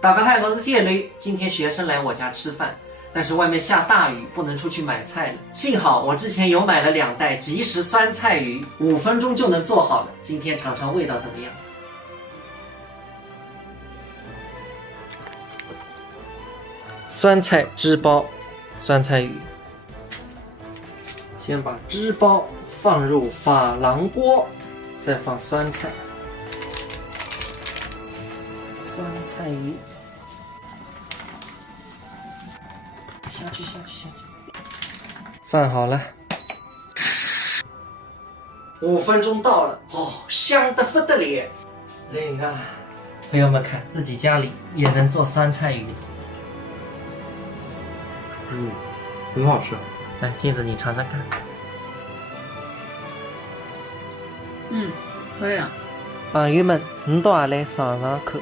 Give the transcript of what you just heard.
大家好，我是谢雷。今天学生来我家吃饭，但是外面下大雨，不能出去买菜了。幸好我之前有买了2袋即食酸菜鱼，5分钟就能做好了。今天尝尝味道怎么样？酸菜汁包，酸菜鱼。先把汁包放入珐琅锅，再放酸菜。酸菜鱼，下去，饭好了，5分钟到了，哦，香得不得了，灵啊！朋友们看，自己家里也能做酸菜鱼，很好吃。来，镜子你尝尝看，可以啊。朋友们，你到也来尝尝看。